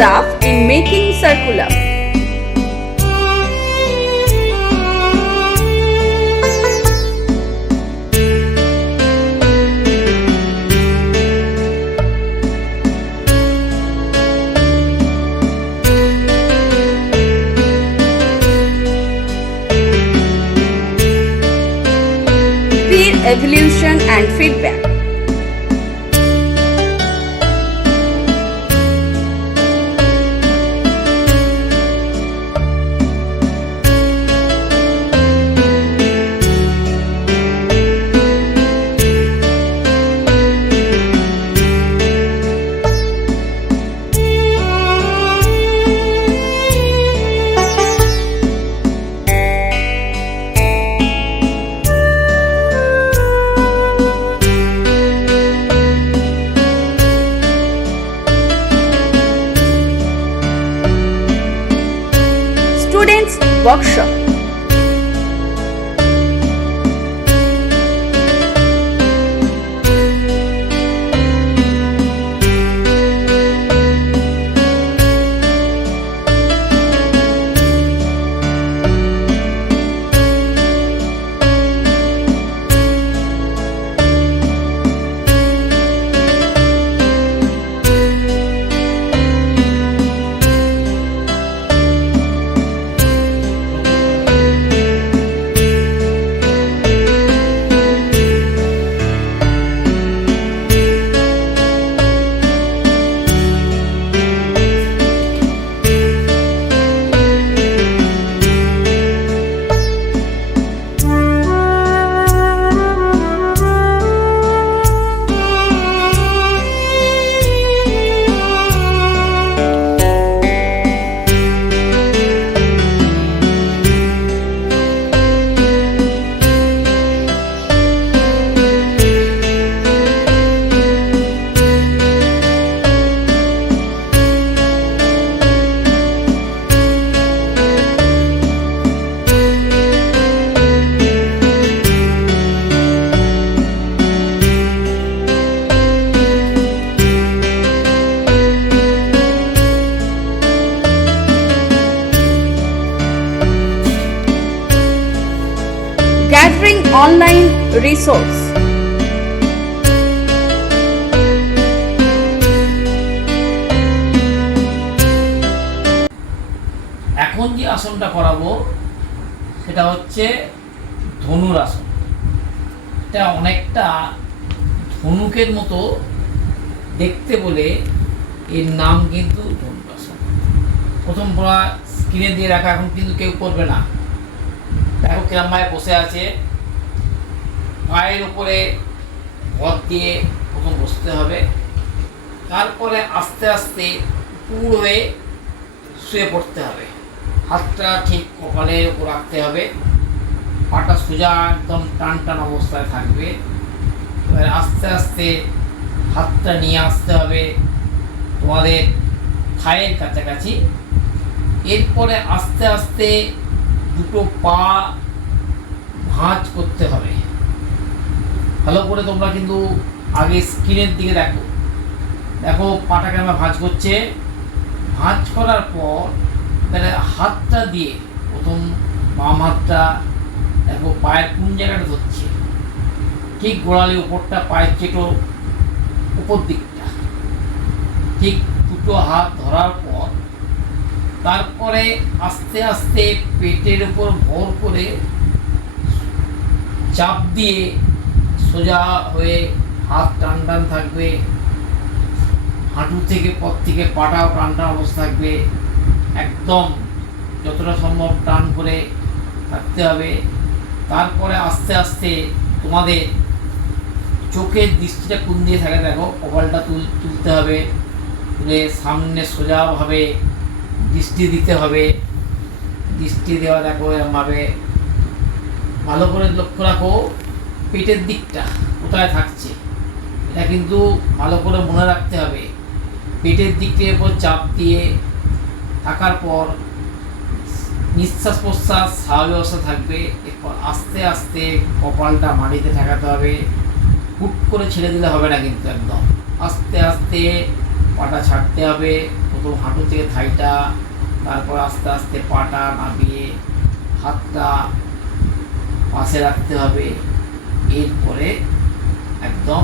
staff in making circular. Peer evaluation and feedback. Students workshop. Gathering online resource. এখন যে আসনটা করাবো সেটা হচ্ছে ধনুর আসন। এটা অনেকটা ধনুকের মতো দেখতে বলে এর নাম কিন্তু ধনুরাসন। প্রথম পড়া স্ক্রিনে দিয়ে রাখা, এখন কিন্তু কেউ করবে না। দেখো কিরম ভাবে বসে আছে, পায়ের উপরে ভর দিয়ে প্রথম বসতে হবে, তারপরে আস্তে আস্তে পুরো হয়ে শুয়ে পড়তে হবে। হাতটা ঠিক কপালের উপর রাখতে হবে, পাটা সোজা একদম টান টান অবস্থায় থাকবে। এবার আস্তে আস্তে হাতটা নিয়ে আসতে হবে তোমাদের থায়ের কাছাকাছি। এরপরে আস্তে আস্তে দুটো পা ভাঁজ করতে হবে। ভালো করে তোমরা কিন্তু আগে স্ক্রিনের দিকে দেখো, দেখো পাটাকে আমরা ভাঁজ করছে। ভাঁজ করার পর তাহলে হাতটা দিয়ে প্রথম বাম হাতটা দেখো পায়ের কোন জায়গাটা ধরছে, ঠিক গোড়ালি উপরটা, পায়ের চেটো উপর দিকটা, ঠিক দুটো হাত ধরার পর তারপরে আস্তে আস্তে পেটের উপর ভর করে চাপ দিয়ে সোজা হয়ে হাত টান টান থাকবে, হাঁটু থেকে পর থেকে পাটাও টান টান অবস্থা থাকবে। একদম যতটা সম্ভব টান করে থাকতে হবে। তারপরে আস্তে আস্তে তোমাদের চোখের দৃষ্টিটা কোন দিয়ে থাকে দেখো, কপালটা তুলতে হবে, তুলে সামনে সোজাভাবে দৃষ্টি দিতে হবে। দৃষ্টি দেওয়া দেখো এরমভাবে, ভালো করে লক্ষ্য রাখো পেটের দিকটা কোথায় থাকছে, এটা কিন্তু ভালো করে মনে রাখতে হবে। পেটের দিকটার উপর চাপ দিয়ে থাকার পর নিঃশ্বাস প্রশ্বাস স্বাভাবিক অবস্থা থাকবে। এরপর আস্তে আস্তে কপালটা মাটিতে ঠেকাতে হবে, হুট করে ছেড়ে দিলে হবে না কিন্তু, একদম আস্তে আস্তে পাটা ছাড়তে হবে। প্রথম হাঁটু থেকে থাইটা, তারপর আস্তে আস্তে পাটা নামিয়ে হাতটা পাশে রাখতে হবে, এরপরে একদম